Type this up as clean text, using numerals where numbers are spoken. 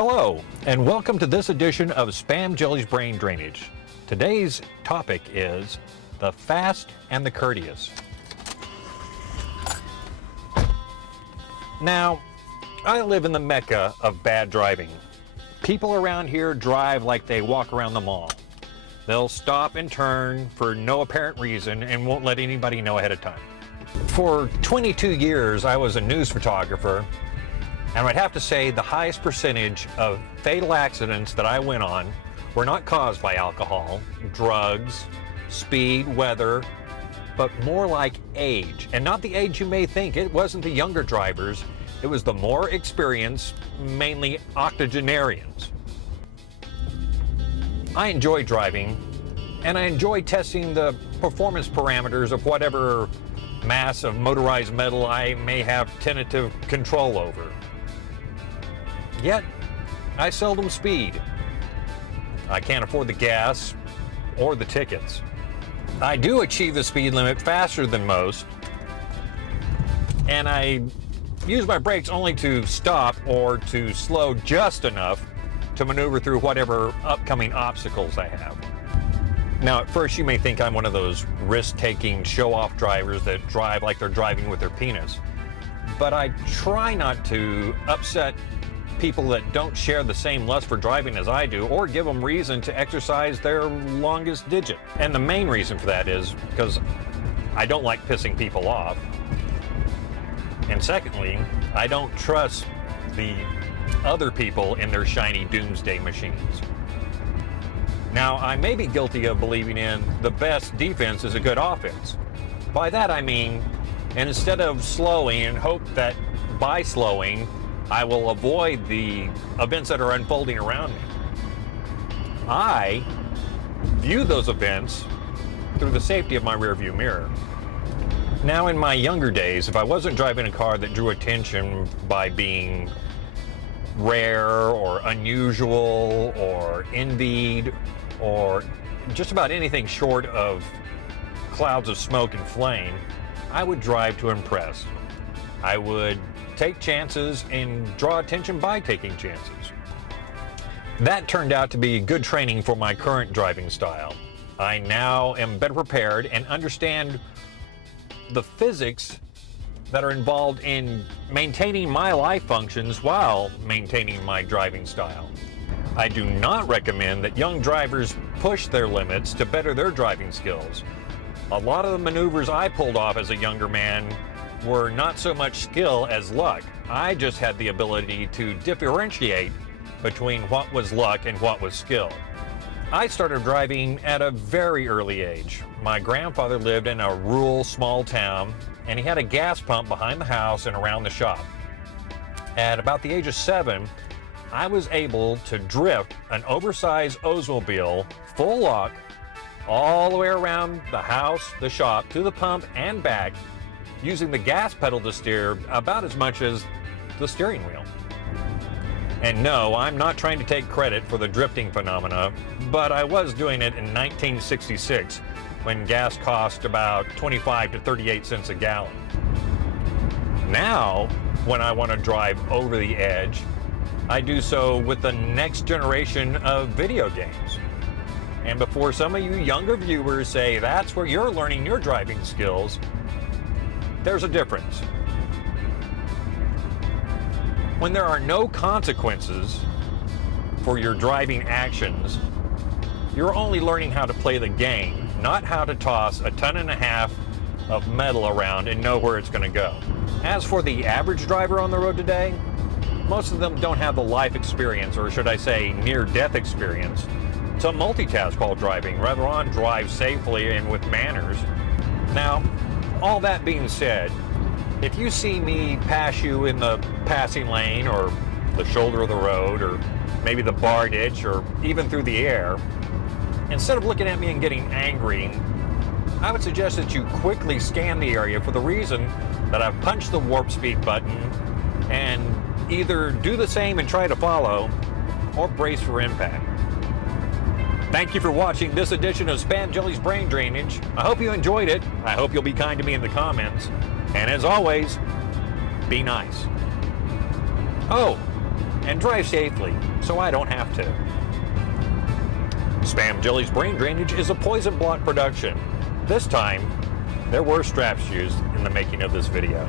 Hello, and welcome to this edition of Spamjelly's Brain Drainage. Today's topic is the fast and the courteous. Now, I live in the mecca of bad driving. People around here drive like they walk around the mall. They'll stop and turn for no apparent reason and won't let anybody know ahead of time. For 22 years, I was a news photographer, and I'd have to say the highest percentage of fatal accidents that I went on were not caused by alcohol, drugs, speed, weather, but more like age. And not the age you may think. It wasn't the younger drivers. It was the more experienced, mainly octogenarians. I enjoy driving, and I enjoy testing the performance parameters of whatever mass of motorized metal I may have tentative control over. Yet, I seldom speed. I can't afford the gas or the tickets. I do achieve the speed limit faster than most, and I use my brakes only to stop or to slow just enough to maneuver through whatever upcoming obstacles I have. Now, at first you may think I'm one of those risk-taking, show-off drivers that drive like they're driving with their penis, but I try not to upset people that don't share the same lust for driving as I do, or give them reason to exercise their longest digit. And the main reason for that is because I don't like pissing people off. And secondly, I don't trust the other people in their shiny doomsday machines. Now, I may be guilty of believing in the best defense is a good offense. By that I mean, instead of slowing and hope that by slowing, I will avoid the events that are unfolding around me, I view those events through the safety of my rearview mirror. Now, in my younger days, if I wasn't driving a car that drew attention by being rare or unusual or envied or just about anything short of clouds of smoke and flame, I would drive to impress. I would take chances and draw attention by taking chances. That turned out to be good training for my current driving style. I now am better prepared and understand the physics that are involved in maintaining my life functions while maintaining my driving style. I do not recommend that young drivers push their limits to better their driving skills. A lot of the maneuvers I pulled off as a younger man were not so much skill as luck. I just had the ability to differentiate between what was luck and what was skill. I started driving at a very early age. My grandfather lived in a rural small town, and he had a gas pump behind the house and around the shop. At about the age of 7, I was able to drift an oversized Oldsmobile full lock all the way around the house, the shop, to the pump and back, using the gas pedal to steer about as much as the steering wheel. And no, I'm not trying to take credit for the drifting phenomena, but I was doing it in 1966 when gas cost about 25 to 38 cents a gallon. Now, when I want to drive over the edge, I do so with the next generation of video games. And before some of you younger viewers say that's where you're learning your driving skills, there's a difference. When there are no consequences for your driving actions, you're only learning how to play the game, not how to toss a 1.5 tons of metal around and know where it's going to go. As for the average driver on the road today, most of them don't have the life experience, or should I say near-death experience, to multitask while driving, rather on drive safely and with manners. Now, all that being said, if you see me pass you in the passing lane or the shoulder of the road or maybe the bar ditch or even through the air, instead of looking at me and getting angry, I would suggest that you quickly scan the area for the reason that I've punched the warp speed button, and either do the same and try to follow or brace for impact. Thank you for watching this edition of Spamjelly's Brain Drainage. I hope you enjoyed it. I hope you'll be kind to me in the comments. And as always, be nice. Oh, and drive safely so I don't have to. Spamjelly's brain drainage is a poison block production. This time, there were straps used in the making of this video.